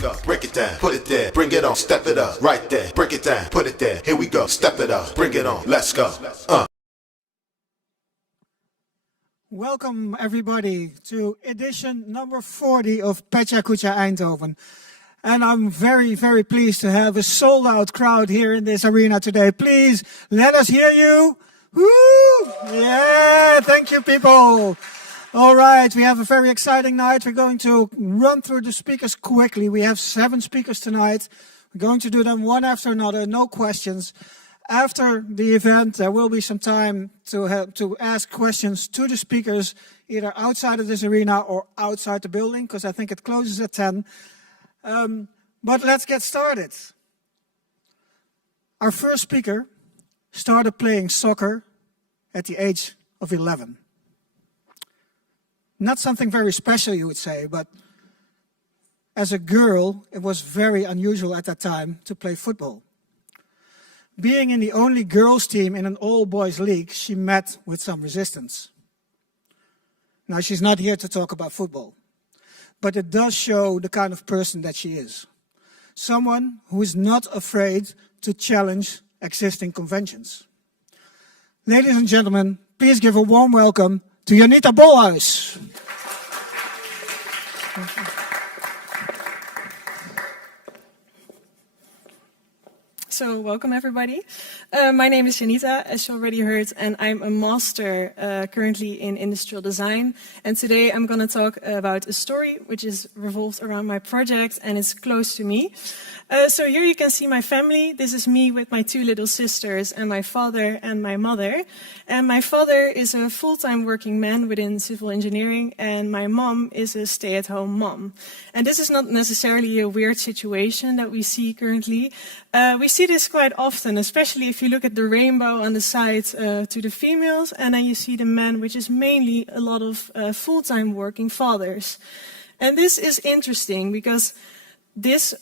go. Break it down, put it there, bring it on, step it up. Right there, break it down, put it there. Here we go, step it up, bring it on, let's go. Welcome everybody to edition number 40 of Pecha Kucha Eindhoven. And I'm very, very pleased to have a sold out crowd here in this arena today. Please let us hear you. Woo! Yeah, thank you people. All right, we have a very exciting night. We're going to run through the speakers quickly. We have 7 speakers tonight. We're going to do them one after another, no questions. After the event, there will be some time to ask questions to the speakers, either outside of this arena or outside the building, because I think it closes at 10. But let's get started. Our first speaker started playing soccer at the age of 11. Not something very special, you would say, but as a girl, it was very unusual at that time to play football. Being in the only girls' team in an all-boys league, she met with some resistance. Now, she's not here to talk about football, but it does show the kind of person that she is. Someone who is not afraid to challenge existing conventions. Ladies and gentlemen, please give a warm welcome to Yanita Bolhuis. So, welcome everybody. My name is Yanita, as you already heard, and I'm a master currently in industrial design. And today I'm going to talk about a story which is revolved around my project and it's close to me. So here you can see my family. This is me with my 2 little sisters and my father and my mother. And my father is a full-time working man within civil engineering and my mom is a stay-at-home mom. And this is not necessarily a weird situation that we see currently. We see this quite often, especially if you look at the rainbow on the side to the females, and then you see the men, which is mainly a lot of full-time working fathers. And this is interesting because this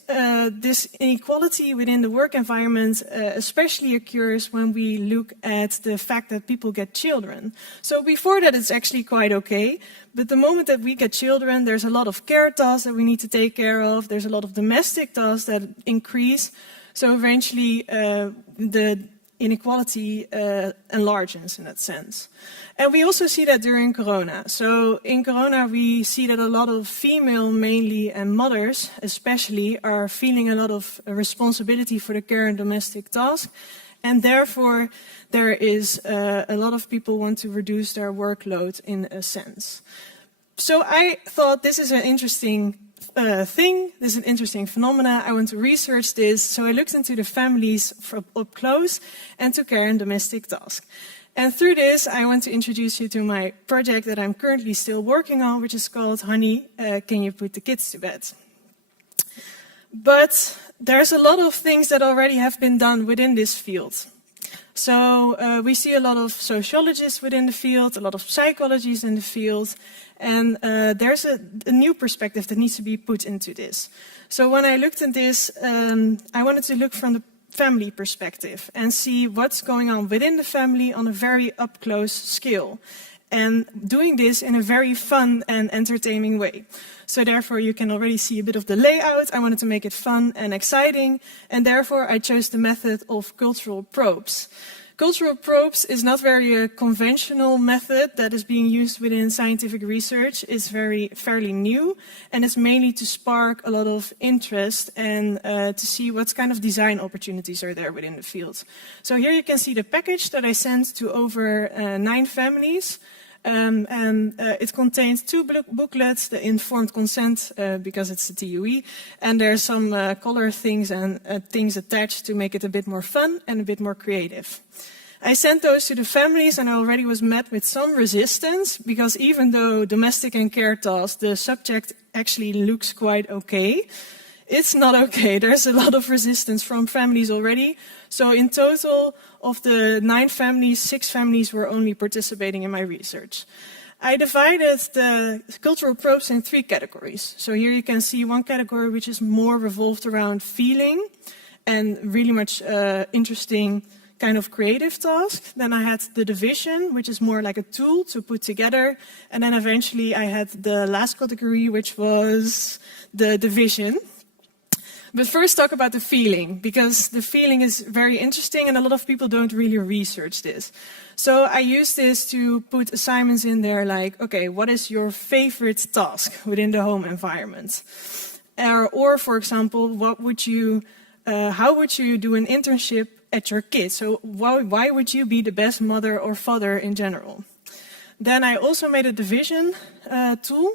inequality within the work environment especially occurs when we look at the fact that people get children. So before that it's actually quite okay, but the moment that we get children, there's a lot of care tasks that we need to take care of, there's a lot of domestic tasks that increase. So eventually the inequality enlarges in that sense. And we also see that during Corona. So in Corona we see that a lot of female mainly and mothers especially are feeling a lot of responsibility for the care and domestic task. And therefore there is a lot of people want to reduce their workload in a sense. So I thought this is an interesting thing, this is an interesting phenomena, I want to research this, so I looked into the families up close and to care and domestic tasks. And through this I want to introduce you to my project that I'm currently still working on, which is called Honey, Can You Put the Kids to Bed? But there's a lot of things that already have been done within this field. So we see a lot of sociologists within the field, a lot of psychologists in the field, and there's a new perspective that needs to be put into this. So when I looked at this, I wanted to look from the family perspective and see what's going on within the family on a very up-close scale. And doing this in a very fun and entertaining way. So therefore you can already see a bit of the layout. I wanted to make it fun and exciting, and therefore I chose the method of cultural probes. Cultural probes is not very conventional method that is being used within scientific research. It's fairly new, and it's mainly to spark a lot of interest and to see what kind of design opportunities are there within the field. So here you can see the package that I sent to over 9 families. It contains 2 booklets, the informed consent, because it's the TUE, and there's some color things and things attached to make it a bit more fun and a bit more creative. I sent those to the families and I already was met with some resistance, because even though domestic and care tasks, the subject actually looks quite okay, it's not okay. There's a lot of resistance from families already. So in total of the 9 families, 6 families were only participating in my research. I divided the cultural probes in 3 categories. So here you can see one category which is more revolved around feeling and really much interesting kind of creative task. Then I had the division, which is more like a tool to put together. And then eventually I had the last category, which was the division. But first talk about the feeling, because the feeling is very interesting and a lot of people don't really research this. So I use this to put assignments in there like, okay, what is your favorite task within the home environment? Or for example, how would you do an internship at your kids? So why would you be the best mother or father in general? Then I also made a division tool,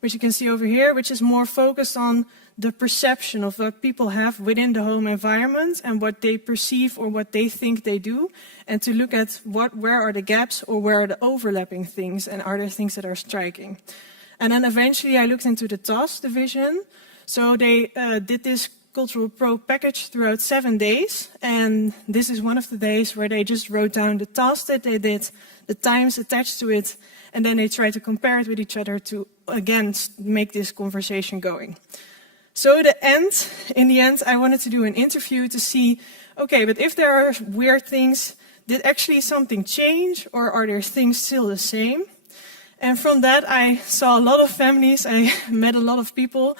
which you can see over here, which is more focused on the perception of what people have within the home environment and what they perceive or what they think they do, and to look at where are the gaps or where are the overlapping things and are there things that are striking. And then eventually I looked into the task division. So they did this cultural pro package throughout 7 days, and this is one of the days where they just wrote down the tasks that they did, the times attached to it, and then they tried to compare it with each other to, again, make this conversation going. So in the end, I wanted to do an interview to see, okay, but if there are weird things, did actually something change, or are there things still the same? And from that, I saw a lot of families, I met a lot of people,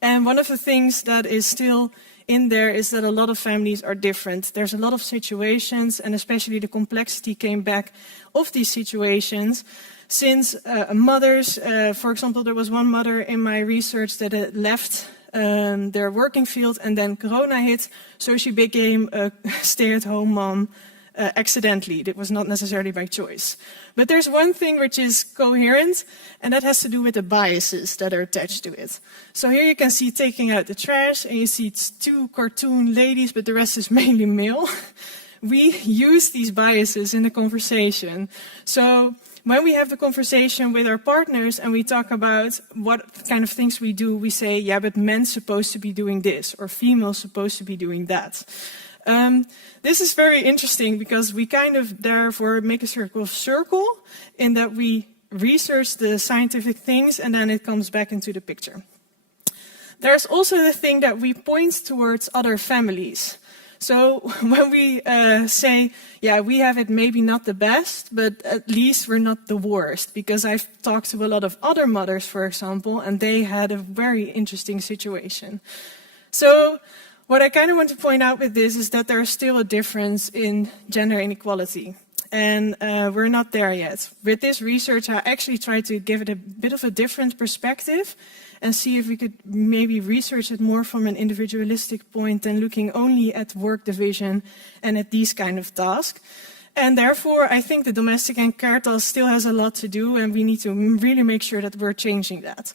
and one of the things that is still in there is that a lot of families are different. There's a lot of situations, and especially the complexity came back of these situations. Since mothers, for example, there was one mother in my research that had left their working field and then Corona hit, so she became a stay-at-home mom accidentally. It was not necessarily by choice. But there's one thing which is coherent, and that has to do with the biases that are attached to it. So here you can see taking out the trash, and you see it's 2 cartoon ladies, but the rest is mainly male. We use these biases in the conversation. So when we have the conversation with our partners and we talk about what kind of things we do, we say, yeah, but men's supposed to be doing this, or females supposed to be doing that. This is very interesting because we kind of therefore make a circle in that we research the scientific things and then it comes back into the picture. There's also the thing that we point towards other families. So when we say, yeah, we have it maybe not the best, but at least we're not the worst, because I've talked to a lot of other mothers, for example, and they had a very interesting situation. So what I kind of want to point out with this is that there's still a difference in gender inequality, and we're not there yet. With this research, I actually tried to give it a bit of a different perspective and see if we could maybe research it more from an individualistic point than looking only at work division and at these kind of tasks. And therefore, I think the domestic and care task still has a lot to do, and we need to really make sure that we're changing that.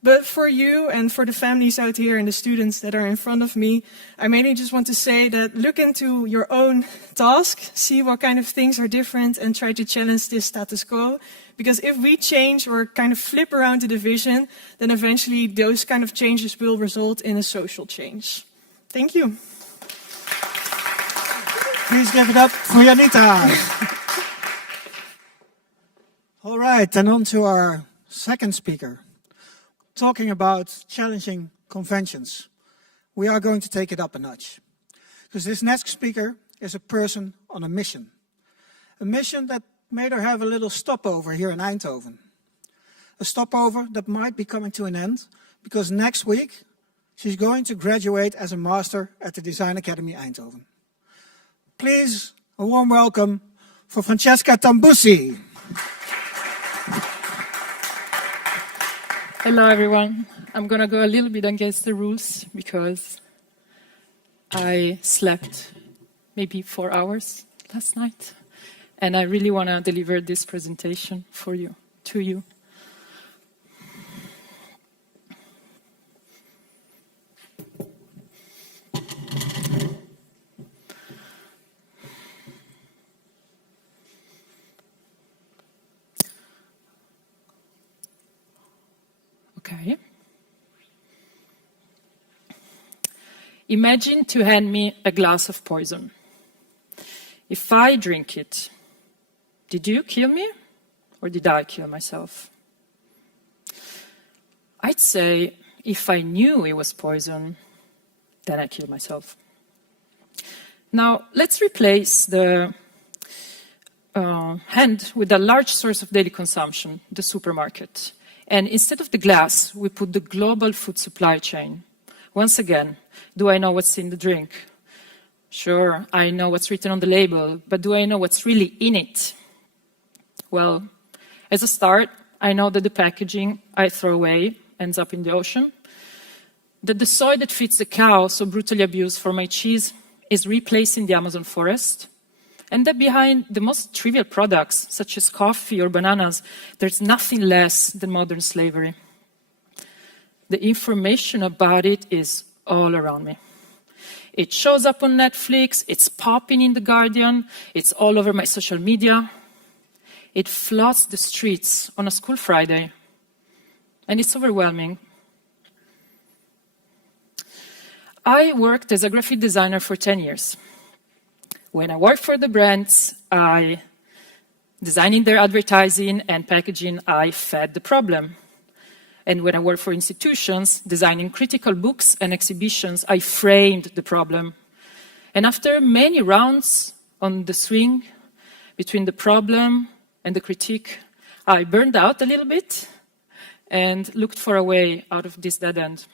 But for you and for the families out here and the students that are in front of me, I mainly just want to say that look into your own task, see what kind of things are different, and try to challenge this status quo. Because if we change or kind of flip around the division, then eventually those kind of changes will result in a social change. Thank you. Please give it up for Yanita. All right, and on to our second speaker. Talking about challenging conventions. We are going to take it up a notch. Because this next speaker is a person on a mission. A mission that made her have a little stopover here in Eindhoven. A stopover that might be coming to an end, because next week she's going to graduate as a master at the Design Academy Eindhoven. Please, a warm welcome for Francesca Tambusi. Hello everyone. I'm gonna go a little bit against the rules because I slept maybe 4 hours last night. And I really want to deliver this presentation for you, to you. Okay. Imagine to hand me a glass of poison. If I drink it, did you kill me, or did I kill myself? I'd say if I knew it was poison, then I killed myself. Now, let's replace the hand with a large source of daily consumption, the supermarket. And instead of the glass, we put the global food supply chain, Once again, do I know what's in the drink? Sure, I know what's written on the label, but do I know what's really in it? Well, as a start, I know that the packaging I throw away ends up in the ocean, that the soy that feeds the cow so brutally abused for my cheese is replaced in the Amazon forest, and that behind the most trivial products, such as coffee or bananas, there's nothing less than modern slavery. The information about it is all around me. It shows up on Netflix, it's popping in The Guardian, it's all over my social media. It floods the streets on a school Friday, and it's overwhelming. I worked as a graphic designer for 10 years. When I worked for the brands, designing their advertising and packaging, I fed the problem. And when I worked for institutions, designing critical books and exhibitions, I framed the problem. And after many rounds on the swing between the problem and the critique, I burned out a little bit and looked for a way out of this dead end.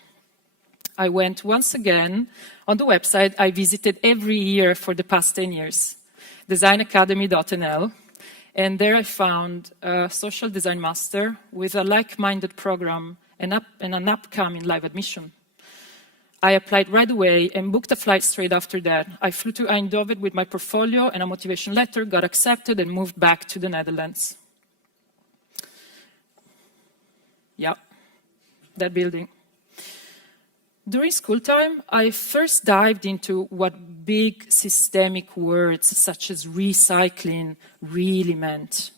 I went once again on the website I visited every year for the past 10 years, designacademy.nl, and there I found a social design master with a like-minded program and an upcoming live admission. I applied right away and booked a flight straight after that. I flew to Eindhoven with my portfolio and a motivation letter, got accepted, and moved back to the Netherlands. Yeah, that building. During school time, I first dived into what big systemic words such as recycling really meant.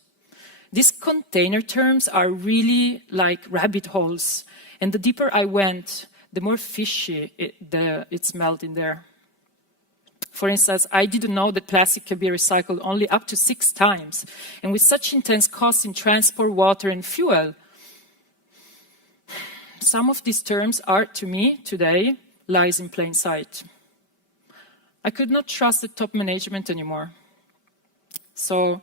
These container terms are really like rabbit holes, and the deeper I went, the more fishy it smelled in there. For instance, I didn't know that plastic can be recycled only up to 6 times, and with such intense costs in transport, water, and fuel. Some of these terms are, to me, today, lies in plain sight. I could not trust the top management anymore. So,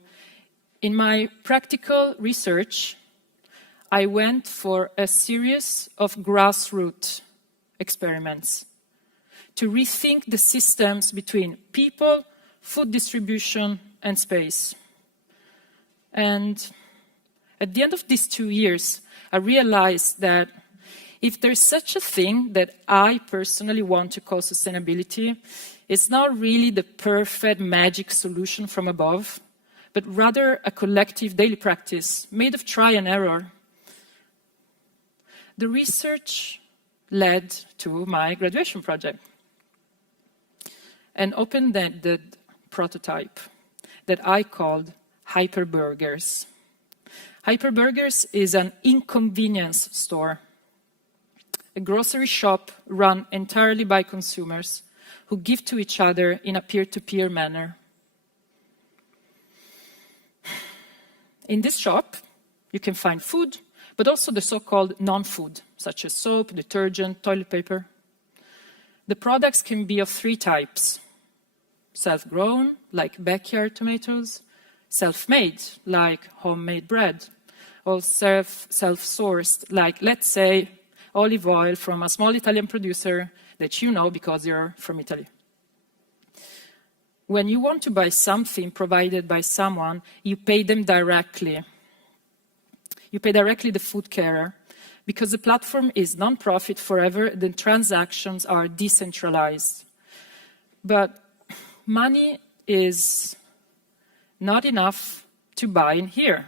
in my practical research, I went for a series of grassroots experiments to rethink the systems between people, food distribution, and space. And at the end of these 2 years, I realized that if there's such a thing that I personally want to call sustainability, it's not really the perfect magic solution from above, but rather a collective daily practice made of try and error. The research led to my graduation project, an open-ended prototype that I called Hyperburgers. Hyperburgers is an inconvenience store, a grocery shop run entirely by consumers who give to each other in a peer-to-peer manner. In this shop, you can find food, but also the so-called non-food, such as soap, detergent, toilet paper. The products can be of 3 types: self-grown, like backyard tomatoes; self-made, like homemade bread; or self-sourced, like, let's say, olive oil from a small Italian producer that you know because you're from Italy. When you want to buy something provided by someone, you pay them directly. You pay directly the food carer. Because the platform is non-profit forever, the transactions are decentralized. But money is not enough to buy in here.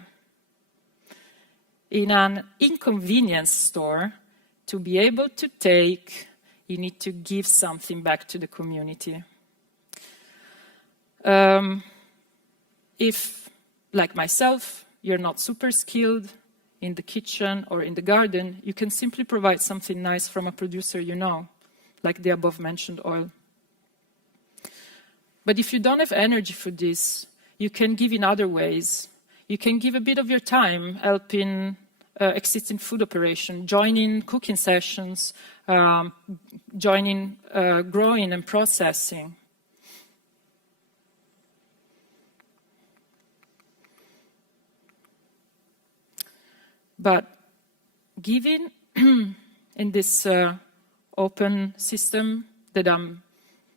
In an inconvenience store, to be able to take, you need to give something back to the community. If, like myself, you're not super skilled in the kitchen or in the garden, you can simply provide something nice from a producer you know, like the above-mentioned oil. But if you don't have energy for this, you can give in other ways. You can give a bit of your time helping existing food operation, joining cooking sessions, joining growing and processing. But giving in this open system that I'm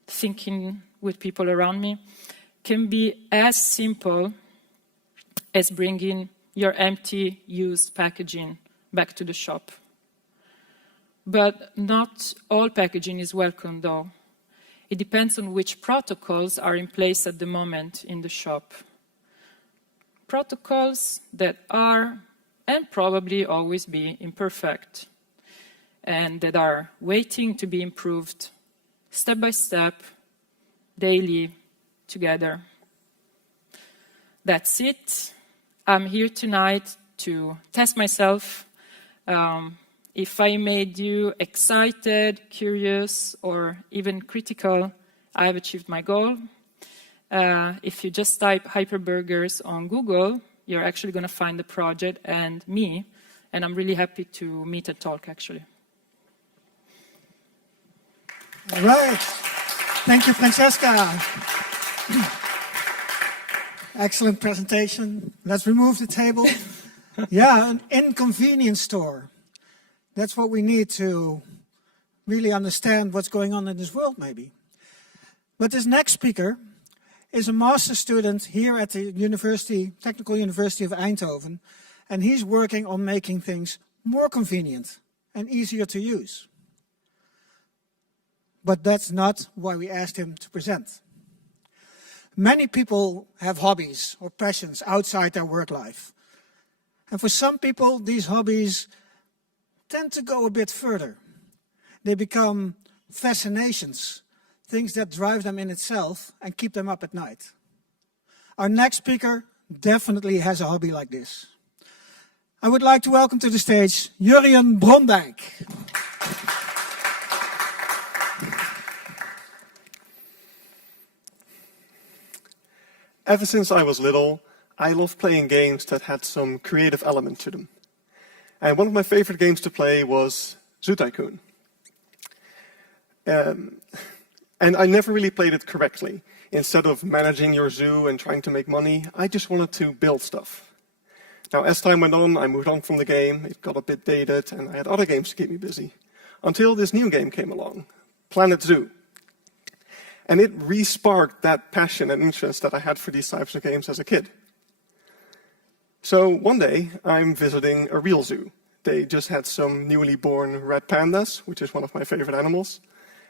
thinking with people around me can be as simple as bringing your empty, used packaging back to the shop. But not all packaging is welcome, though. It depends on which protocols are in place at the moment in the shop. Protocols that are, and probably always be, imperfect, and that are waiting to be improved step by step, daily, together. That's it. I'm here tonight to test myself. If I made you excited, curious, or even critical, I have achieved my goal. If you just type hyperburgers on Google, you're actually going to find the project and me, and I'm really happy to meet and talk, actually. All right. Thank you, Francesca. Excellent presentation. Let's remove the table. Yeah, an inconvenience store. That's what we need to really understand what's going on in this world, maybe. But this next speaker is a master's student here at the Technical University of Eindhoven, and he's working on making things more convenient and easier to use. But that's not why we asked him to present. Many people have hobbies or passions outside their work life. And for some people, these hobbies tend to go a bit further. They become fascinations, things that drive them in itself and keep them up at night. Our next speaker definitely has a hobby like this. I would like to welcome to the stage Yurian Brondijk. Ever since I was little, I loved playing games that had some creative element to them. And one of my favorite games to play was Zoo Tycoon. And I never really played it correctly. Instead of managing your zoo and trying to make money, I just wanted to build stuff. Now, as time went on, I moved on from the game, it got a bit dated, and I had other games to keep me busy. Until this new game came along, Planet Zoo. And it re-sparked that passion and interest that I had for these types of games as a kid. So one day, I'm visiting a real zoo. They just had some newly born red pandas, which is one of my favorite animals.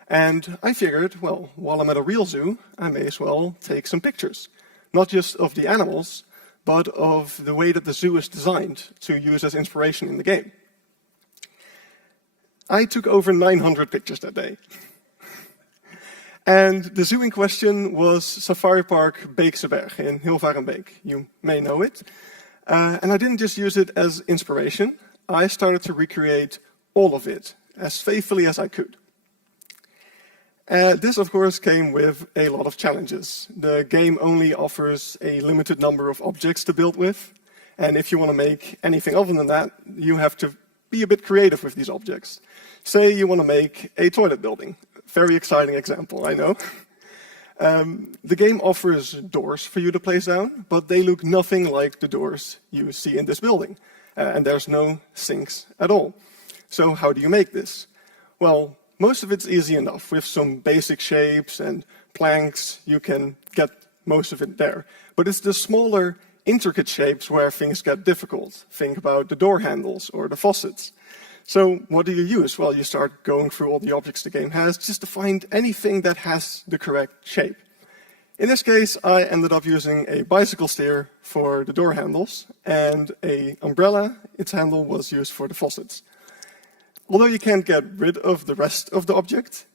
And I figured, well, while I'm at a real zoo, I may as well take some pictures. Not just of the animals, but of the way that the zoo is designed to use as inspiration in the game. I took over 900 pictures that day. And the zoo in question was Safari Park Beekseberg in Hilvarenbeek. You may know it. And I didn't just use it as inspiration. I started to recreate all of it as faithfully as I could. This, of course, came with a lot of challenges. The game only offers a limited number of objects to build with. And if you want to make anything other than that, you have to be a bit creative with these objects. Say you want to make a toilet building. Very exciting example, I know. The game offers doors for you to place down, but they look nothing like the doors you see in this building. And there's no sinks at all. So how do you make this? Well, most of it's easy enough. With some basic shapes and planks, you can get most of it there. But it's the smaller, intricate shapes where things get difficult. Think about the door handles or the faucets. So what do you use? Well, you start going through all the objects the game has just to find anything that has the correct shape. In this case, I ended up using a bicycle steer for the door handles, and an umbrella, its handle, was used for the faucets. Although you can't get rid of the rest of the object,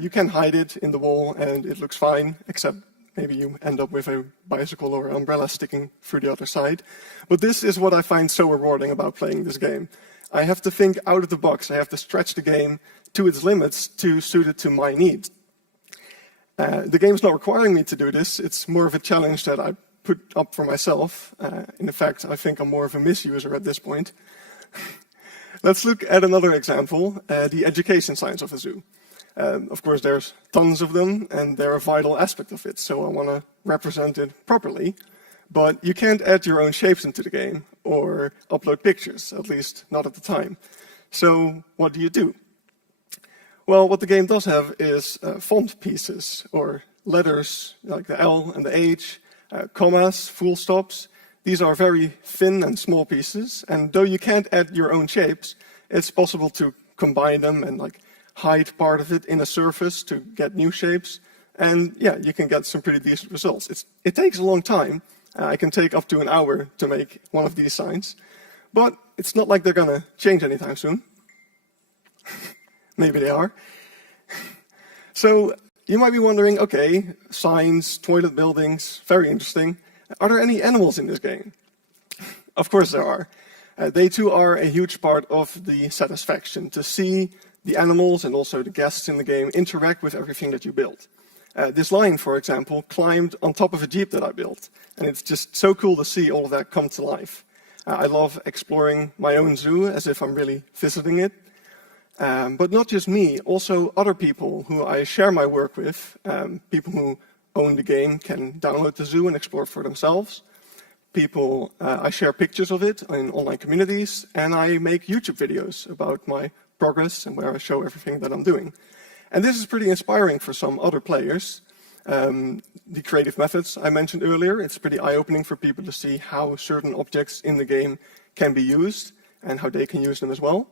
you can hide it in the wall and it looks fine, except maybe you end up with a bicycle or umbrella sticking through the other side. But this is what I find so rewarding about playing this game. I have to think out of the box. I have to stretch the game to its limits to suit it to my needs. The game's not requiring me to do this. It's more of a challenge that I put up for myself. In fact, I think I'm more of a misuser at this point. Let's look at another example, the education science of a zoo. Of course, there's tons of them, and they're a vital aspect of it, so I want to represent it properly. But you can't add your own shapes into the game or upload pictures, at least not at the time. So what do you do? Well, what the game does have is font pieces, or letters like the L and the H, commas, full stops. These are very thin and small pieces, and though you can't add your own shapes, it's possible to combine them and like hide part of it in a surface to get new shapes. And yeah, you can get some pretty decent results. It takes a long time. I can take up to an hour to make one of these signs, but it's not like they're gonna change anytime soon. Maybe they are. So you might be wondering, okay, signs, toilet buildings, very interesting. Are there any animals in this game? Of course there are. They too are a huge part of the satisfaction, to see the animals and also the guests in the game interact with everything that you build. This lion, for example, climbed on top of a Jeep that I built, and it's just so cool to see all of that come to life. I love exploring my own zoo as if I'm really visiting it. But not just me, also other people who I share my work with. People who own the game can download the zoo and explore it for themselves. People, I share pictures of it in online communities, and I make YouTube videos about my progress and where I show everything that I'm doing. And this is pretty inspiring for some other players. The creative methods I mentioned earlier, it's pretty eye-opening for people to see how certain objects in the game can be used and how they can use them as well.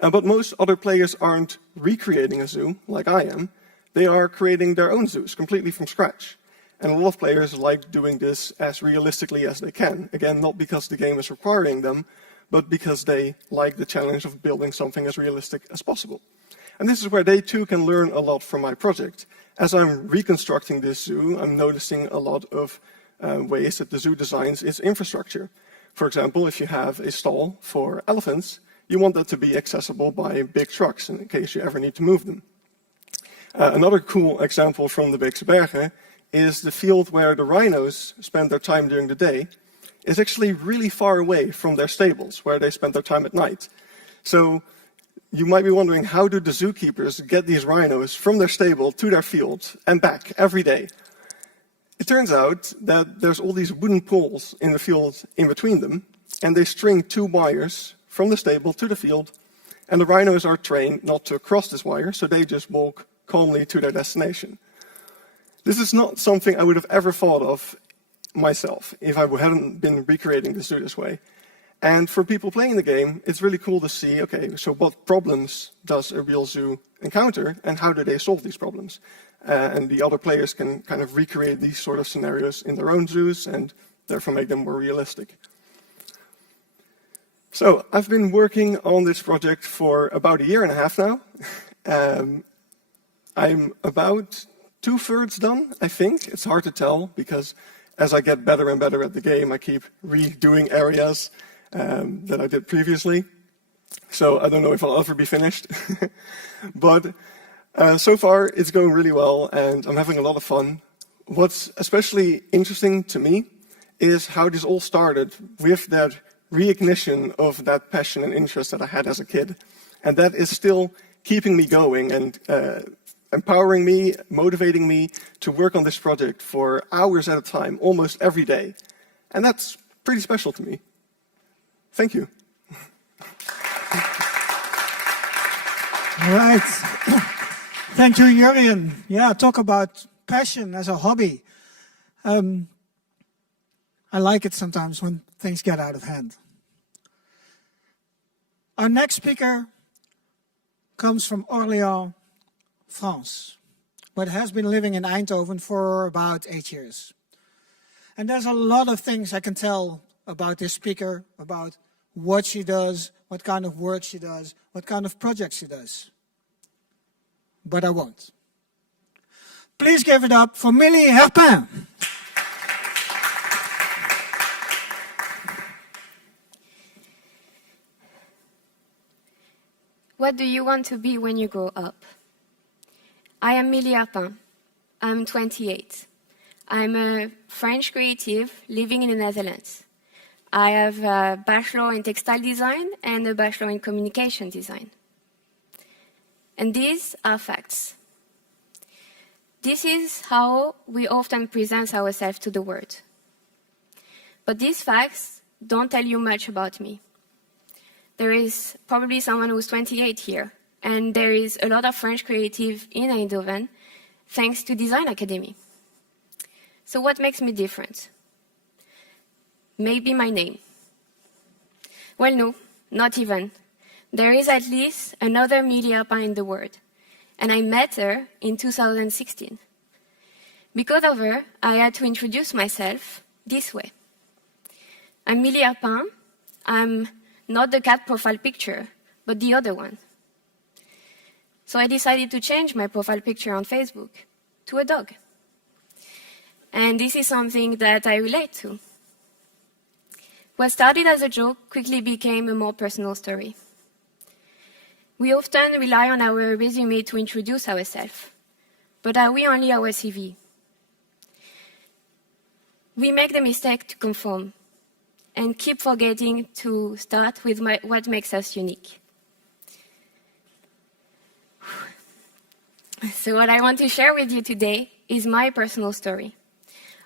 But most other players aren't recreating a zoo like I am. They are creating their own zoos completely from scratch. And a lot of players like doing this as realistically as they can. Again, not because the game is requiring them, but because they like the challenge of building something as realistic as possible. And this is where they too can learn a lot from my project. As I'm reconstructing this zoo, I'm noticing a lot of ways that the zoo designs its infrastructure. For example, if you have a stall for elephants, you want that to be accessible by big trucks in case you ever need to move them. Another cool example from the Beekse Bergen is the field where the rhinos spend their time during the day is actually really far away from their stables, where they spend their time at night. So you might be wondering, how do the zookeepers get these rhinos from their stable to their field and back every day? It turns out that there's all these wooden poles in the field in between them, and they string 2 wires from the stable to the field, and the rhinos are trained not to cross this wire, so they just walk calmly to their destination. This is not something I would have ever thought of myself if I hadn't been recreating the zoo this way. And for people playing the game, it's really cool to see, okay, so what problems does a real zoo encounter, and how do they solve these problems? And the other players can kind of recreate these sort of scenarios in their own zoos, and therefore make them more realistic. So I've been working on this project for about 1.5 years now. I'm about 2/3 done, I think. It's hard to tell, because as I get better and better at the game, I keep redoing areas that I did previously. So I don't know if I'll ever be finished. But so far, it's going really well, and I'm having a lot of fun. What's especially interesting to me is how this all started with that reignition of that passion and interest that I had as a kid. And that is still keeping me going and empowering me, motivating me to work on this project for hours at a time, almost every day. And that's pretty special to me. Thank you. All right. Thank you, Yurian. Yeah, talk about passion as a hobby. I like it sometimes when things get out of hand. Our next speaker comes from Orléans, France, but has been living in Eindhoven for about 8 years. And there's a lot of things I can tell about this speaker, about what she does, what kind of work she does, what kind of projects she does. But I won't. Please give it up for Millie Herpin. What do you want to be when you grow up? I am Millie Herpin. I'm 28. I'm a French creative living in the Netherlands. I have a bachelor in textile design and a bachelor in communication design. And these are facts. This is how we often present ourselves to the world. But these facts don't tell you much about me. There is probably someone who's 28 here, and there is a lot of French creative in Eindhoven, thanks to Design Academy. So what makes me different? Maybe my name. Well, no, not even. There is at least another Millie Herpin in the world, and I met her in 2016. Because of her, I had to introduce myself this way. I'm Millie Herpin. I'm not the cat profile picture, but the other one. So I decided to change my profile picture on Facebook to a dog. And this is something that I relate to. What started as a joke quickly became a more personal story. We often rely on our resume to introduce ourselves, but are we only our CV? We make the mistake to conform and keep forgetting to start with what makes us unique. So what I want to share with you today is my personal story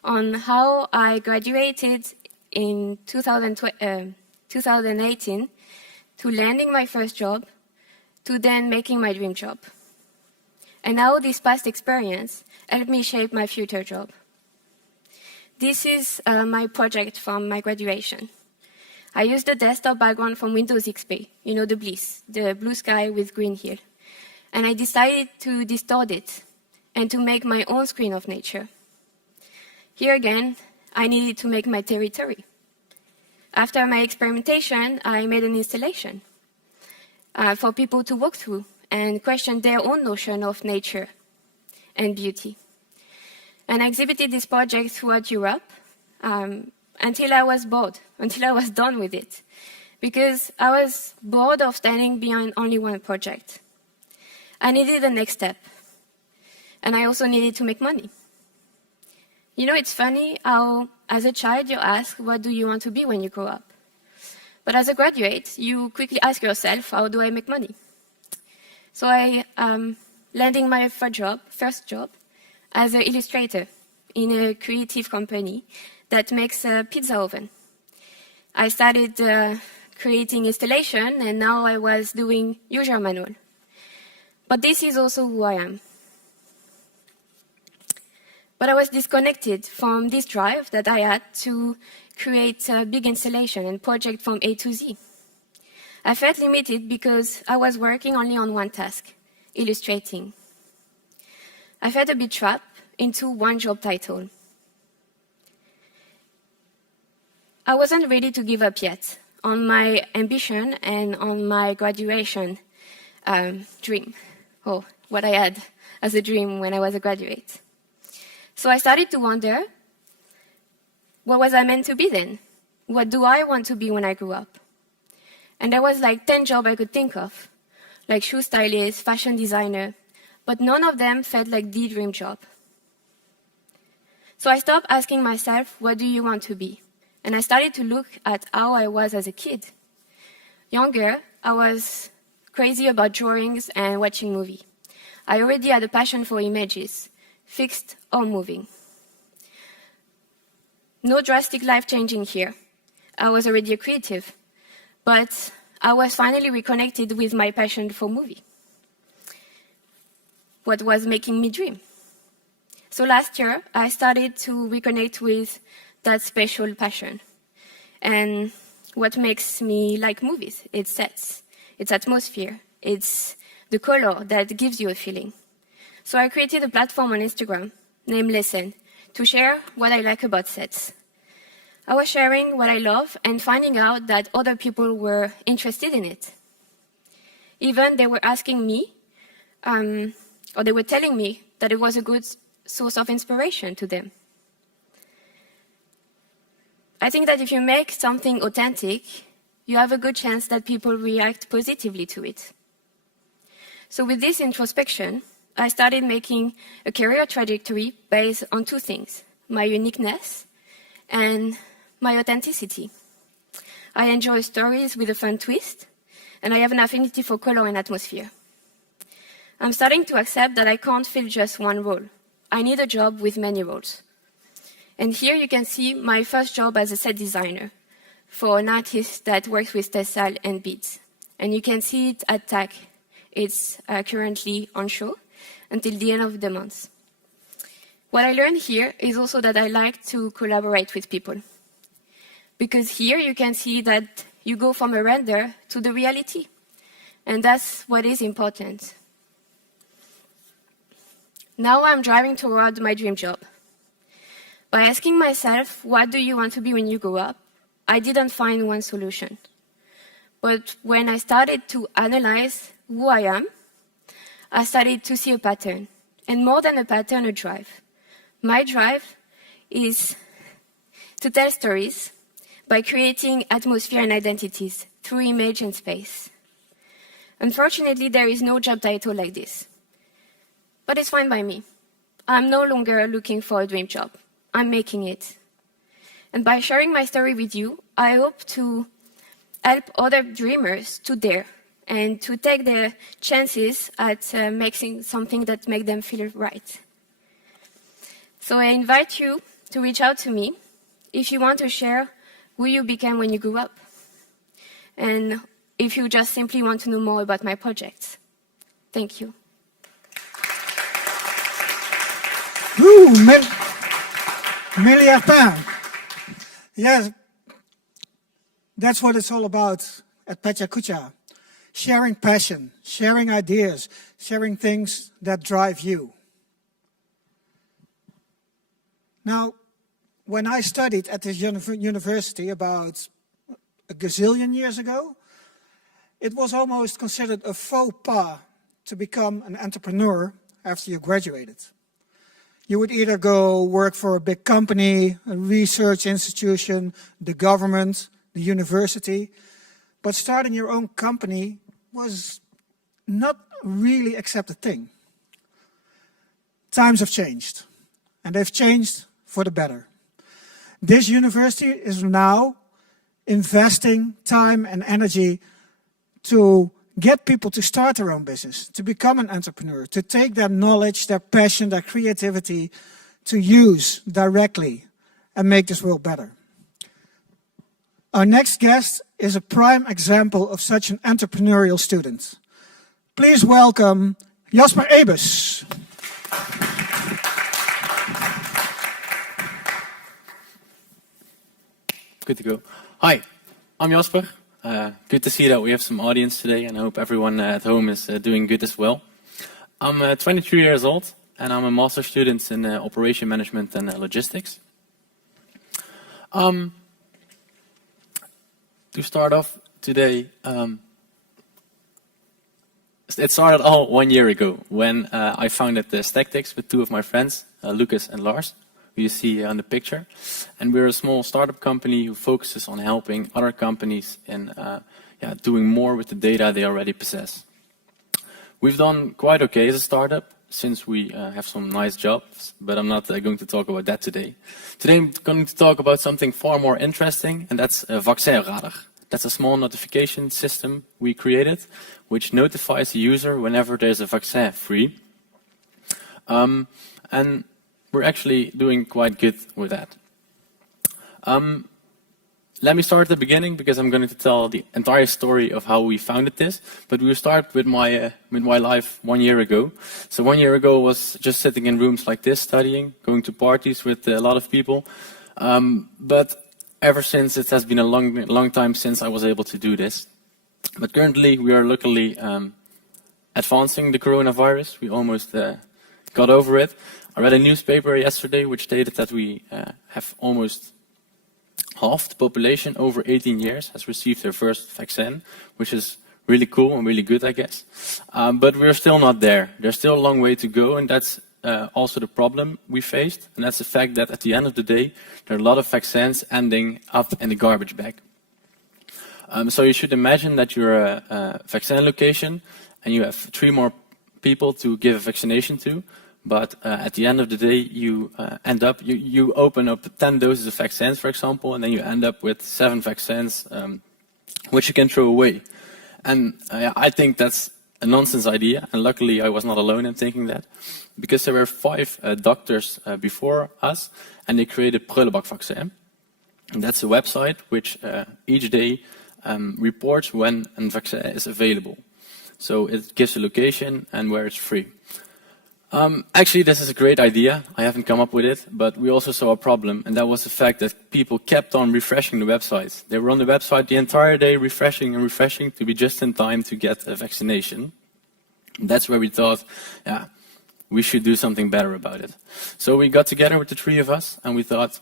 on how I graduated in 2018 to landing my first job to then making my dream job. And how this past experience helped me shape my future job. This is my project from my graduation. I used the desktop background from Windows XP, you know, the Bliss, the blue sky with green hill. And I decided to distort it and to make my own screen of nature. Here again, I needed to make my territory. After my experimentation, I made an installation for people to walk through and question their own notion of nature and beauty. And I exhibited this project throughout Europe until I was bored, until I was done with it. Because I was bored of standing behind only one project. I needed the next step. And I also needed to make money. You know, it's funny how, as a child, you ask, what do you want to be when you grow up? But as a graduate, you quickly ask yourself, how do I make money? So I landing my first job, as an illustrator in a creative company that makes a pizza oven. I started creating installation, and now I was doing user manual. But this is also who I am. But I was disconnected from this drive that I had to create a big installation and project from A to Z. I felt limited because I was working only on one task, illustrating. I felt a bit trapped into one job title. I wasn't ready to give up yet on my ambition and on my graduation dream, or what I had as a dream when I was a graduate. So I started to wonder, what was I meant to be then? What do I want to be when I grew up? And there was like 10 jobs I could think of, like shoe stylist, fashion designer, but none of them felt like the dream job. So I stopped asking myself, what do you want to be? And I started to look at how I was as a kid. Younger, I was crazy about drawings and watching movies. I already had a passion for images, fixed or moving. No drastic life-changing here. I was already a creative, but I was finally reconnected with my passion for movie. What was making me dream? So last year, I started to reconnect with that special passion. And what makes me like movies? It's sets, it's atmosphere, it's the color that gives you a feeling. So I created a platform on Instagram named Listen to share what I like about sets. I was sharing what I love and finding out that other people were interested in it. Even they were asking me, or they were telling me that it was a good source of inspiration to them. I think that if you make something authentic, you have a good chance that people react positively to it. So with this introspection, I started making a career trajectory based on two things, my uniqueness and my authenticity. I enjoy stories with a fun twist, and I have an affinity for color and atmosphere. I'm starting to accept that I can't fill just one role. I need a job with many roles. And here you can see my first job as a set designer for an artist that works with textiles and beads. And you can see it at TAC It's currently on show until the end of the month. What I learned here is also that I like to collaborate with people. Because here you can see that you go from a render to the reality. And that's what is important. Now I'm driving toward my dream job. By asking myself, what do you want to be when you grow up? I didn't find one solution. But when I started to analyze who I am, I started to see a pattern. And more than a pattern, a drive. My drive is to tell stories by creating atmosphere and identities through image and space. Unfortunately, there is no job title like this. But it's fine by me. I'm no longer looking for a dream job. I'm making it. And by sharing my story with you, I hope to help other dreamers to dare and to take their chances at making something that makes them feel right. So I invite you to reach out to me if you want to share who you became when you grew up, and if you just simply want to know more about my projects. Thank you. Ooh, Millie Herpin. Yes, that's what it's all about at Pecha Kucha. Sharing passion, sharing ideas, sharing things that drive you. Now, when I studied at this university about a gazillion years ago, it was almost considered a faux pas to become an entrepreneur after you graduated. You would either go work for a big company, a research institution, the government, the university, but starting your own company was not really accepted thing. Times have changed, and they've changed for the better. This university is now investing time and energy to get people to start their own business, to become an entrepreneur, to take their knowledge, their passion, their creativity, to use directly and make this world better. Our next guest is a prime example of such an entrepreneurial student. Please welcome Jasper Ebus. Good to go. Hi, I'm Jasper. Good to see that we have some audience today, and I hope everyone at home is doing good as well. I'm 23 years old, and I'm a master's student in operation management and logistics. To start off today, it started all 1 year ago when I founded the Stactics with two of my friends, Lucas and Lars, who you see on the picture. And we're a small startup company who focuses on helping other companies in doing more with the data they already possess. We've done quite okay as a startup since we have some nice jobs, but I'm not going to talk about that today. Today I'm going to talk about something far more interesting, and that's a vaccin radar. That's a small notification system we created, which notifies the user whenever there's a vaccin free. And we're actually doing quite good with that. Let me start at the beginning because I'm going to tell the entire story of how we founded this. But we'll start with my life 1 year ago. So 1 year ago was just sitting in rooms like this, studying, going to parties with a lot of people. But ever since, it has been a long time since I was able to do this. But currently, we are luckily advancing the coronavirus. We almost got over it. I read a newspaper yesterday which stated that we have almost half the population over 18 years has received their first vaccine, which is really cool and really good, I guess. But we're still not there. There's still a long way to go, and that's also the problem we faced, and that's the fact that at the end of the day, there are a lot of vaccines ending up in the garbage bag. So you should imagine that you're a vaccine location, and you have 3 more people to give a vaccination to. But at the end of the day, you end up, you open up 10 doses of vaccines, for example, and then you end up with 7 vaccines, which you can throw away. And I think that's a nonsense idea, and luckily I was not alone in thinking that, because there were 5 doctors before us, and they created Prullenbak Vaccin. And that's a website which each day reports when a vaccine is available. So it gives a location and where it's free. Actually, this is a great idea. I haven't come up with it, but we also saw a problem, and that was the fact that people kept on refreshing the websites. They were on the website the entire day, refreshing and refreshing to be just in time to get a vaccination. That's where we thought, yeah, we should do something better about it. So we got together with the three of us, and we thought,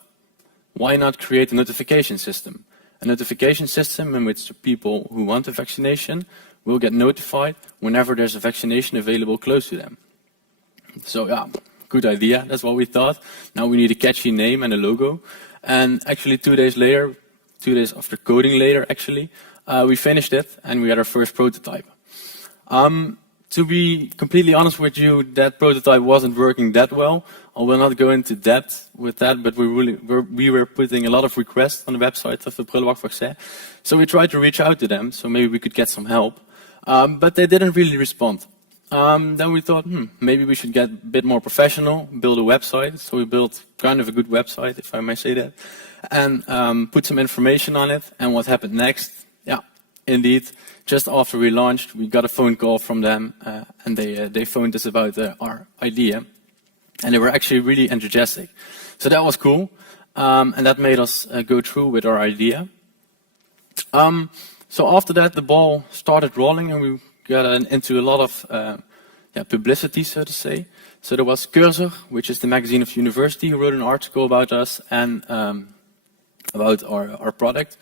why not create a notification system? A notification system in which the people who want a vaccination will get notified whenever there's a vaccination available close to them. So yeah, good idea, that's what we thought. Now we need a catchy name and a logo. And actually 2 days later, 2 days after coding later actually, we finished it and we had our first prototype. To be completely honest with you, that prototype wasn't working that well. I will not go into depth with that, but we were putting a lot of requests on the website of the Prullenbak vaccin. So we tried to reach out to them, so maybe we could get some help. But they didn't really respond. Then we thought, maybe we should get a bit more professional, build a website. So we built kind of a good website, if I may say that, and put some information on it. And what happened next? Yeah, indeed, just after we launched, we got a phone call from them, and they phoned us about our idea. And they were actually really enthusiastic. So that was cool, and that made us go through with our idea. So after that, the ball started rolling, and we got into a lot of publicity, so to say. So there was Cursor, which is the magazine of the university, who wrote an article about us and about our product.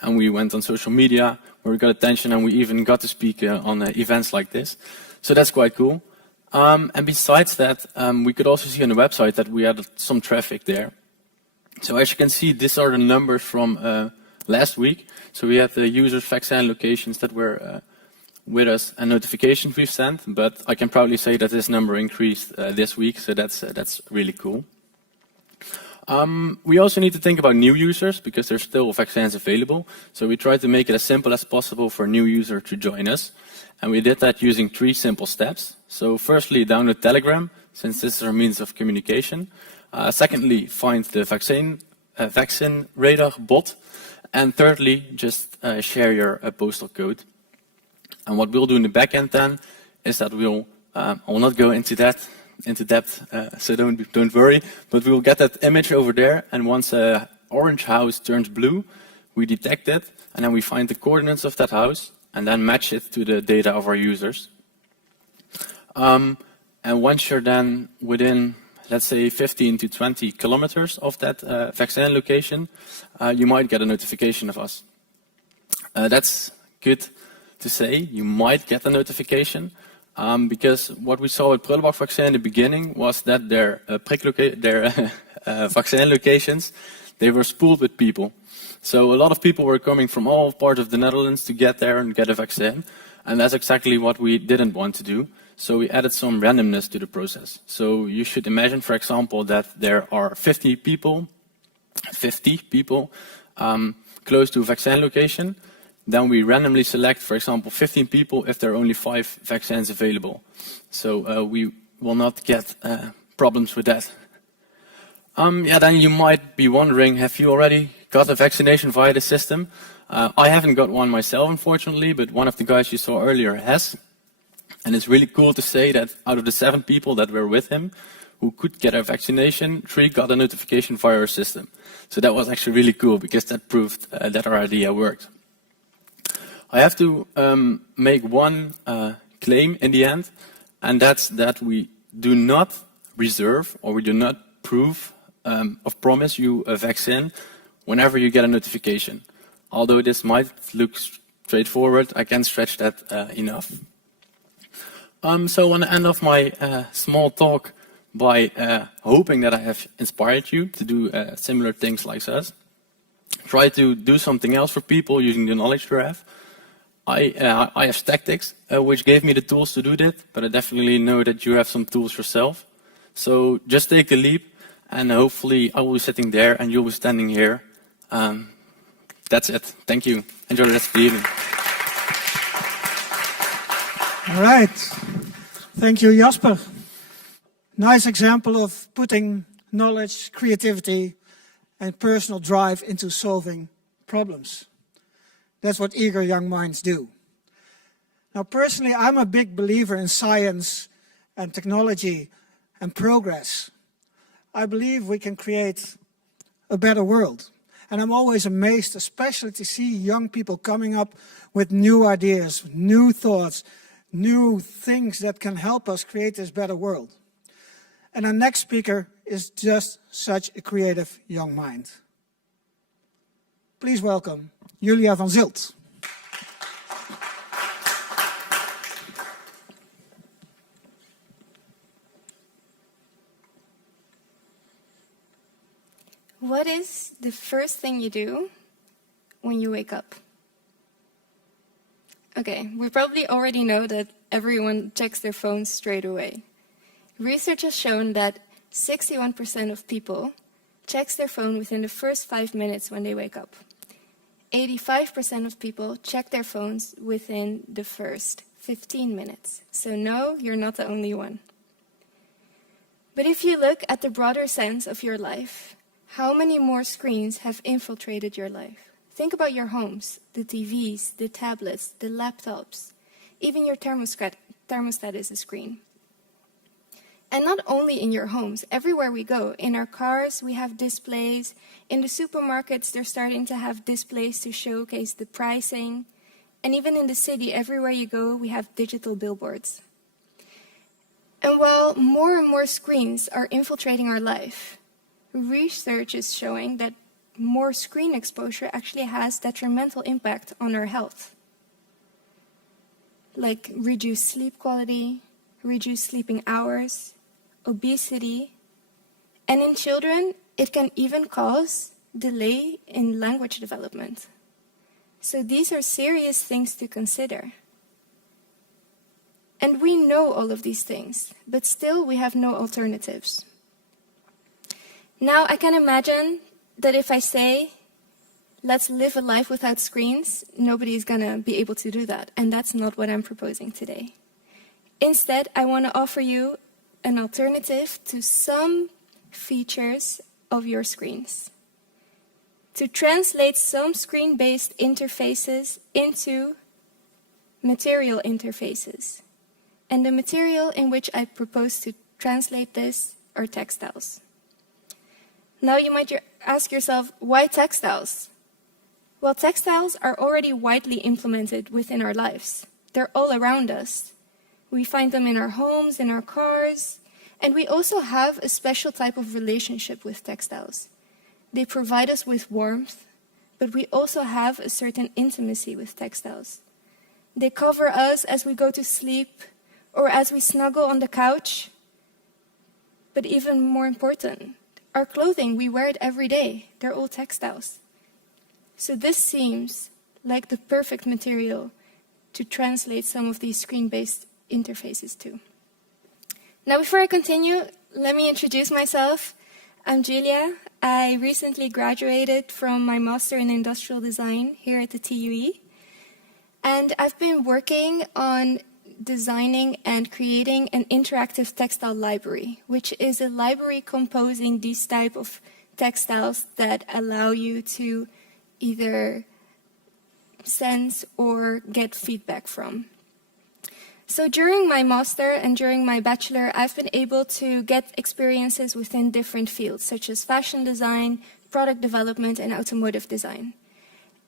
And we went on social media, where we got attention, and we even got to speak on events like this. So that's quite cool. And besides that, we could also see on the website that we had some traffic there. So as you can see, these are the numbers from last week. So we had the users, vaccine locations that were with us and notifications we've sent, but I can proudly say that this number increased this week, so that's really cool. We also need to think about new users because there's still vaccines available. So we try to make it as simple as possible for a new user to join us. And we did that using 3 simple steps. So firstly, download Telegram, since this is our means of communication. Secondly, find the vaccine radar bot. And thirdly, just share your postal code. And what we'll do in the backend then is that I will not go into depth, so don't worry, but we will get that image over there, and once a orange house turns blue, we detect it, and then we find the coordinates of that house, and then match it to the data of our users. And once you're then within, let's say, 15 to 20 kilometers of that vaccine location, you might get a notification of us. That's good to say, you might get a notification, because what we saw at Prullenbak vaccin in the beginning was that their vaccine locations, they were spooled with people. So a lot of people were coming from all parts of the Netherlands to get there and get a vaccine, and that's exactly what we didn't want to do. So we added some randomness to the process. So you should imagine, for example, that there are 50 people close to a vaccine location. Then we randomly select, for example, 15 people if there are only 5 vaccines available. So we will not get problems with that. Then you might be wondering, have you already got a vaccination via the system? I haven't got one myself, unfortunately, but one of the guys you saw earlier has. And it's really cool to say that out of the 7 people that were with him who could get a vaccination, 3 got a notification via our system. So that was actually really cool because that proved that our idea worked. I have to make one claim in the end, and that's that we do not reserve or we do not prove or promise you a vaccine whenever you get a notification. Although this might look straightforward, I can't stretch that enough. So I want to end off my small talk by hoping that I have inspired you to do similar things like us. Try to do something else for people using the knowledge you have. I have tactics, which gave me the tools to do that, but I definitely know that you have some tools yourself. So just take the leap, and hopefully I will be sitting there and you'll be standing here. That's it. Thank you. Enjoy the rest of the evening. All right. Thank you, Jasper. Nice example of putting knowledge, creativity, and personal drive into solving problems. That's what eager young minds do. Now, personally, I'm a big believer in science and technology and progress. I believe we can create a better world. And I'm always amazed, especially to see young people coming up with new ideas, new thoughts, new things that can help us create this better world. And our next speaker is just such a creative young mind. Please welcome Julia van Zilt. What is the first thing you do when you wake up? Okay, we probably already know that everyone checks their phones straight away. Research has shown that 61% of people checks their phone within the first 5 minutes when they wake up. 85% of people check their phones within the first 15 minutes. So no, you're not the only one. But if you look at the broader sense of your life, how many more screens have infiltrated your life? Think about your homes, the TVs, the tablets, the laptops. Even your thermostat is a screen. And not only in your homes, everywhere we go. In our cars, we have displays. In the supermarkets, they're starting to have displays to showcase the pricing. And even in the city, everywhere you go, we have digital billboards. And while more and more screens are infiltrating our life, research is showing that more screen exposure actually has detrimental impact on our health. Like reduced sleep quality, reduced sleeping hours, obesity, and in children, it can even cause delay in language development. So these are serious things to consider. And we know all of these things, but still we have no alternatives. Now I can imagine that if I say, let's live a life without screens, nobody's gonna be able to do that. And that's not what I'm proposing today. Instead, I want to offer you an alternative to some features of your screens. To translate some screen-based interfaces into material interfaces. And the material in which I propose to translate this are textiles. Now you might ask yourself, why textiles? Well, textiles are already widely implemented within our lives. They're all around us. We find them in our homes, in our cars, and we also have a special type of relationship with textiles. They provide us with warmth, but we also have a certain intimacy with textiles. They cover us as we go to sleep or as we snuggle on the couch. But even more important, our clothing, we wear it every day. They're all textiles. So this seems like the perfect material to translate some of these screen-based interfaces to. Now, before I continue, let me introduce myself. I'm Julia. I recently graduated from my Master in Industrial Design here at the TUE. And I've been working on designing and creating an interactive textile library, which is a library composing these type of textiles that allow you to either sense or get feedback from. So during my master and during my bachelor, I've been able to get experiences within different fields, such as fashion design, product development, and automotive design.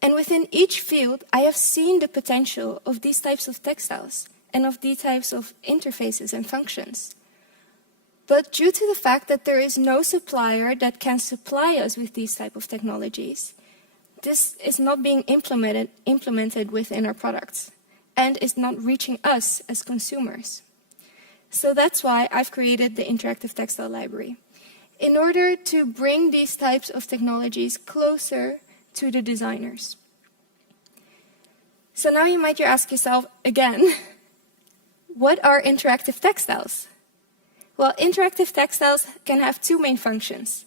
And within each field, I have seen the potential of these types of textiles and of these types of interfaces and functions. But due to the fact that there is no supplier that can supply us with these type of technologies, this is not being implemented within our products and is not reaching us as consumers. So that's why I've created the Interactive Textile Library, in order to bring these types of technologies closer to the designers. So now you might ask yourself again, what are interactive textiles? Well, interactive textiles can have two main functions.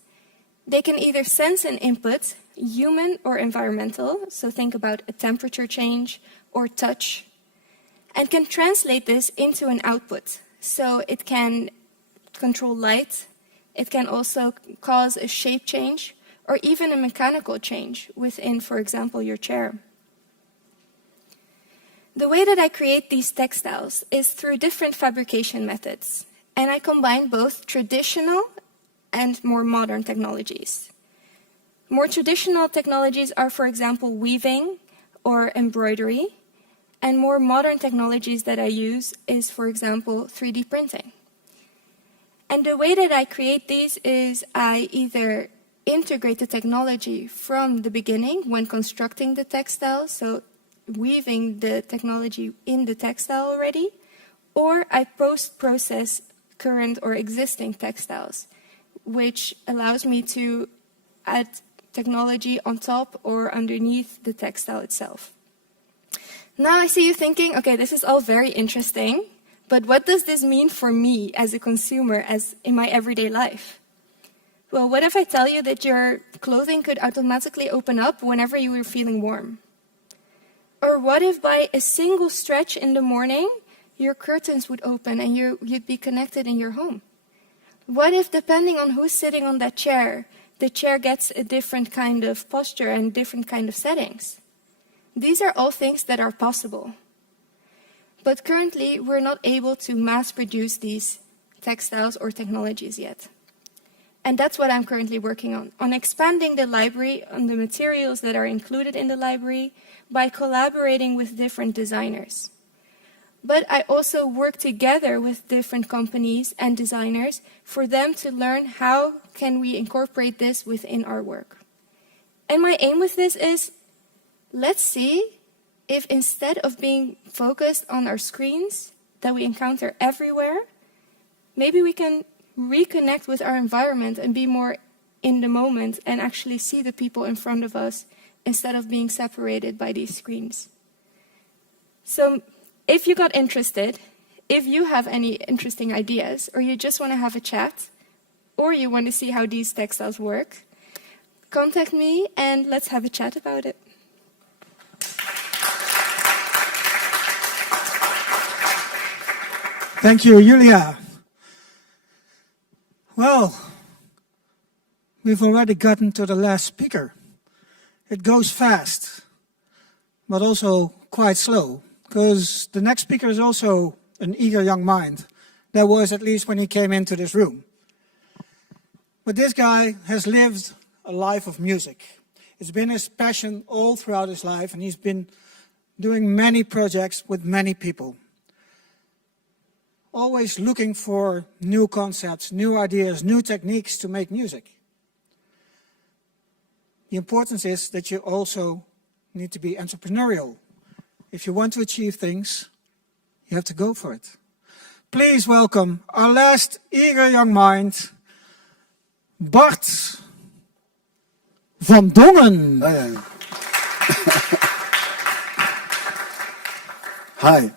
They can either sense an input, human or environmental, so think about a temperature change or touch, and can translate this into an output. So it can control light, it can also cause a shape change, or even a mechanical change within, for example, your chair. The way that I create these textiles is through different fabrication methods, and I combine both traditional and more modern technologies. More traditional technologies are, for example, weaving or embroidery, and more modern technologies that I use is, for example, 3D printing. And the way that I create these is I either integrate the technology from the beginning when constructing the textile, so weaving the technology in the textile already, or I post-process current or existing textiles, which allows me to add technology on top or underneath the textile itself. Now I see you thinking, okay, this is all very interesting, but what does this mean for me as a consumer, as in my everyday life? Well, what if I tell you that your clothing could automatically open up whenever you were feeling warm? Or what if by a single stretch in the morning, your curtains would open and you'd be connected in your home? What if, depending on who's sitting on that chair, the chair gets a different kind of posture and different kind of settings? These are all things that are possible. But currently, we're not able to mass produce these textiles or technologies yet. And that's what I'm currently working on expanding the library, on the materials that are included in the library, by collaborating with different designers. But I also work together with different companies and designers for them to learn how can we incorporate this within our work. And my aim with this is, let's see if instead of being focused on our screens that we encounter everywhere, maybe we can reconnect with our environment and be more in the moment and actually see the people in front of us instead of being separated by these screens. So if you got interested, if you have any interesting ideas, or you just want to have a chat, or you want to see how these textiles work, contact me and let's have a chat about it. Thank you, Julia. Well, we've already gotten to the last speaker. It goes fast, but also quite slow, because the next speaker is also an eager young mind. That was at least when he came into this room. But this guy has lived a life of music. It's been his passion all throughout his life, and he's been doing many projects with many people. Always looking for new concepts, new ideas, new techniques to make music. The importance is that you also need to be entrepreneurial. If you want to achieve things, you have to go for it. Please welcome our last eager young mind, Bart van Dongen. Hi.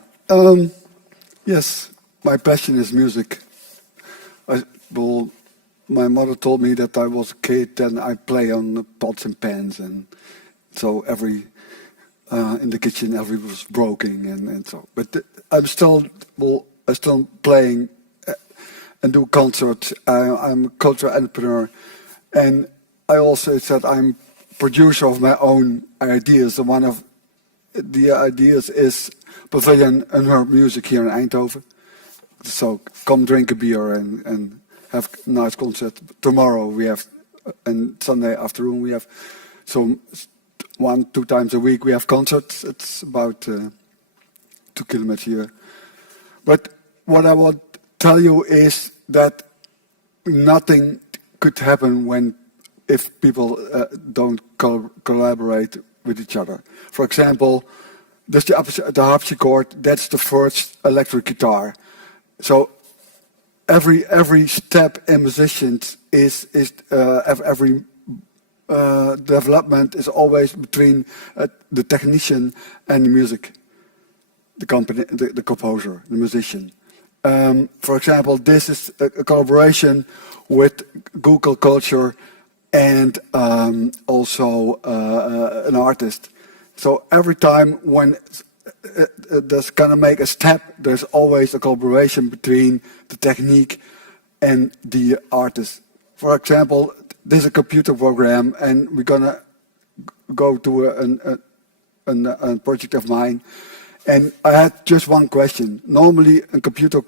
Yes, my passion is music. My mother told me that I was a kid and I play on pots and pans, and so in the kitchen everything was broken and so. But I'm still playing and do concerts. I'm a cultural entrepreneur, and I also said I'm producer of my own ideas. And one of the ideas is Pavilion Unheard Music here in Eindhoven. So come drink a beer and have a nice concert. Tomorrow we have, and Sunday afternoon we have, so 1-2 times a week we have concerts. It's about 2 kilometers here. But what I want to tell you is that nothing could happen if people don't collaborate with each other. For example, there's the harpsichord. That's the first electric guitar. So every step in musicians is every development is always between the technician and the music, the company, the composer, the musician. For example, this is a collaboration with Google Culture and also an artist. So every time when there's gonna make a step, there's always a collaboration between the technique and the artist. For example, this is a computer program, and we're gonna go to a project of mine, And I had just one question. Normally, a computer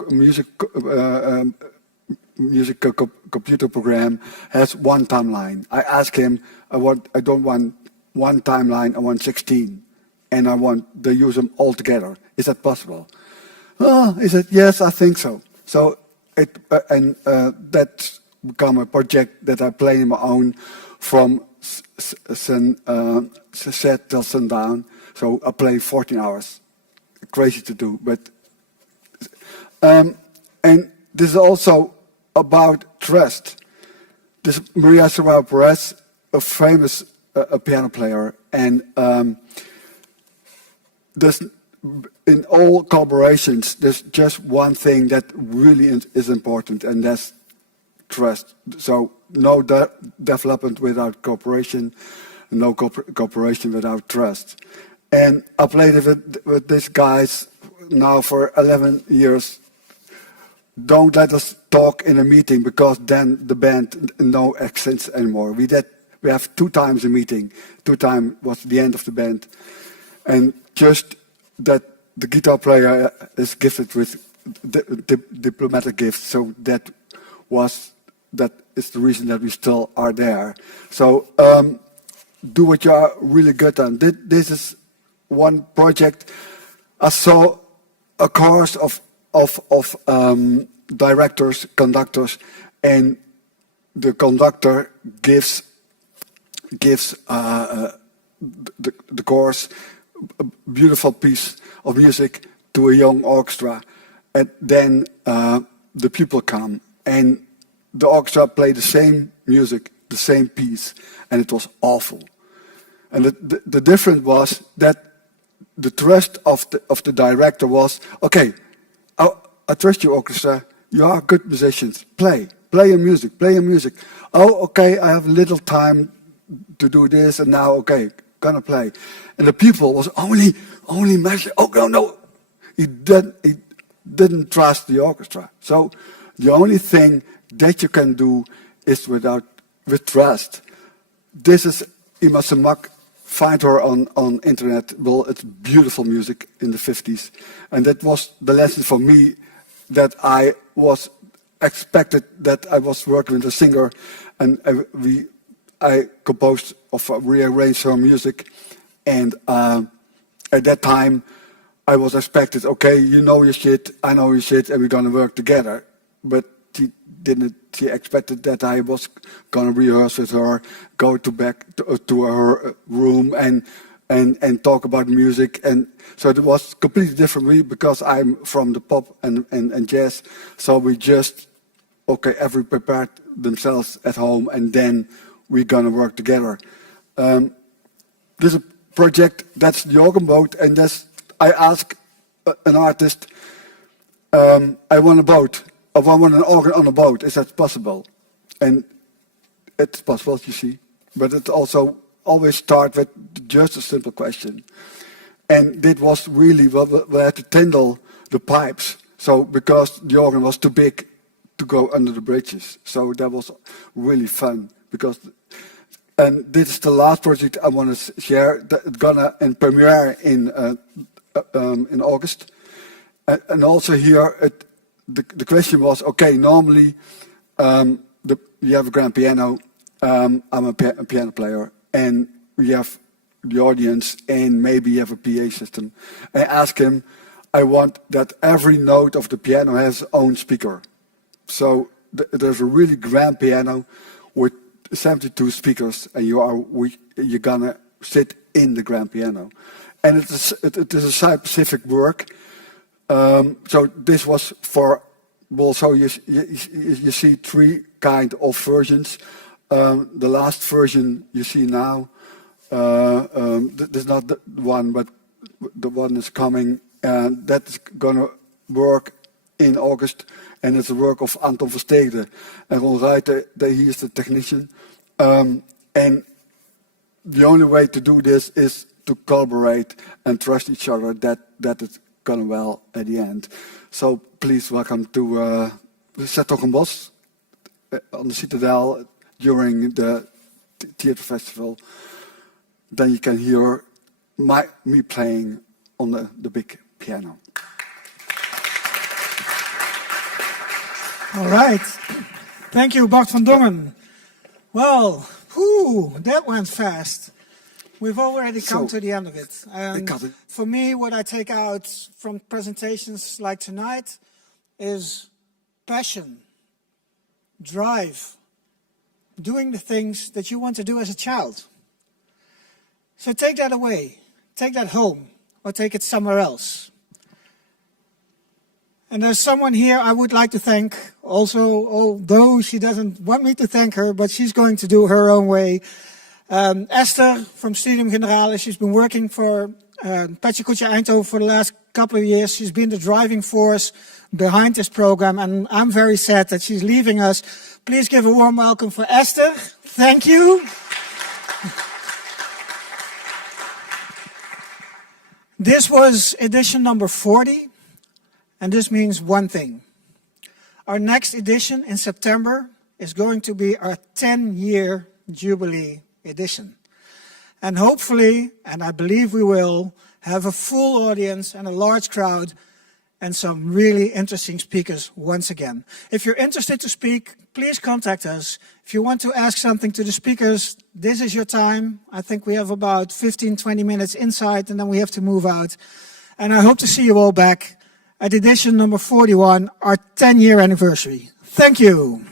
program has one timeline. I asked him, I don't want one timeline, I want 16. And I want to use them all together. Is that possible? He said, yes, I think so. So that's become a project that I play on my own from set till sundown. So I play 14 hours. Crazy to do, but and this is also about trust. This Maria Serrao Perez, a famous piano player, and there's in all collaborations there's just one thing that really is important, and that's trust. So no development without cooperation, no cooperation without trust. And I played with these guys now for 11 years. Don't let us talk in a meeting, because then the band no accents anymore. We have 2 times a meeting. 2 times was the end of the band. And just that the guitar player is gifted with diplomatic gifts. So that is the reason that we still are there. So do what you are really good at. This is one project. I saw a course of directors, conductors, and the conductor gives the course a beautiful piece of music to a young orchestra, and then the people come and the orchestra play the same music, the same piece, and it was awful. And the difference was that the trust of the director was, okay, I trust you, orchestra. You are good musicians. Play your music. Oh, okay, I have little time to do this, and now, okay, gonna play. And the people was only measure. Oh no, he didn't trust the orchestra. So the only thing that you can do is with trust. This is Ima Samak. Find her on internet. Well, it's beautiful music in the 50s. And that was the lesson for me, that I was expected that I was working with a singer, and I composed or rearranged her music. And at that time, I was expected, okay, you know your shit, I know your shit, and we're going to work together. But she expected that I was going to rehearse with her, go back to her room and talk about music. And so it was completely different for me, because I'm from the pop and jazz. So we just, okay, everyone prepared themselves at home, and then we're going to work together. There's a project, that's the organ boat, and I asked an artist, I want a boat. I want an organ on a boat. Is that possible? And it's possible, you see. But it also always starts with just a simple question. And it was really, we had to tendle the pipes. So because the organ was too big to go under the bridges. So that was really fun. And this is the last project I want to share. It's gonna premiere in August. And also here, the question was, okay, normally you have a grand piano, I'm a piano player, and we have the audience, and maybe you have a PA system. I asked him, I want that every note of the piano has its own speaker. So there's a really grand piano with 72 speakers, and you're gonna sit in the grand piano. And it is a site-specific work. So this was for, well, so you see 3 kind of versions. The last version you see now, this is not the one, but the one is coming, and that's gonna work in August, and it's a work of Anton Versteegde. And Ron Ruijten, he is the technician. And the only way to do this is to collaborate and trust each other that it's gonna well at the end. So please welcome to Zetogenbos on the Citadel during the theater festival. Then you can hear me playing on the big piano. All right. Thank you, Bart van Dongen. Well, that went fast. We've already come to the end of it. And for me, what I take out from presentations like tonight is passion, drive, doing the things that you want to do as a child. So take that away, take that home, or take it somewhere else. And there's someone here I would like to thank also, although she doesn't want me to thank her, but she's going to do her own way. Esther from Studium Generale, she's been working for Pecha Kucha Eindhoven for the last couple of years. She's been the driving force behind this program, and I'm very sad that she's leaving us. Please give a warm welcome for Esther. Thank you. This was edition number 40, and this means one thing. Our next edition in September is going to be our 10-year Jubilee edition. And hopefully, and I believe we will, have a full audience and a large crowd and some really interesting speakers once again. If you're interested to speak, please contact us. If you want to ask something to the speakers, this is your time. I think we have about 15-20 minutes inside and then we have to move out. And I hope to see you all back at edition number 41, our 10-year anniversary. Thank you.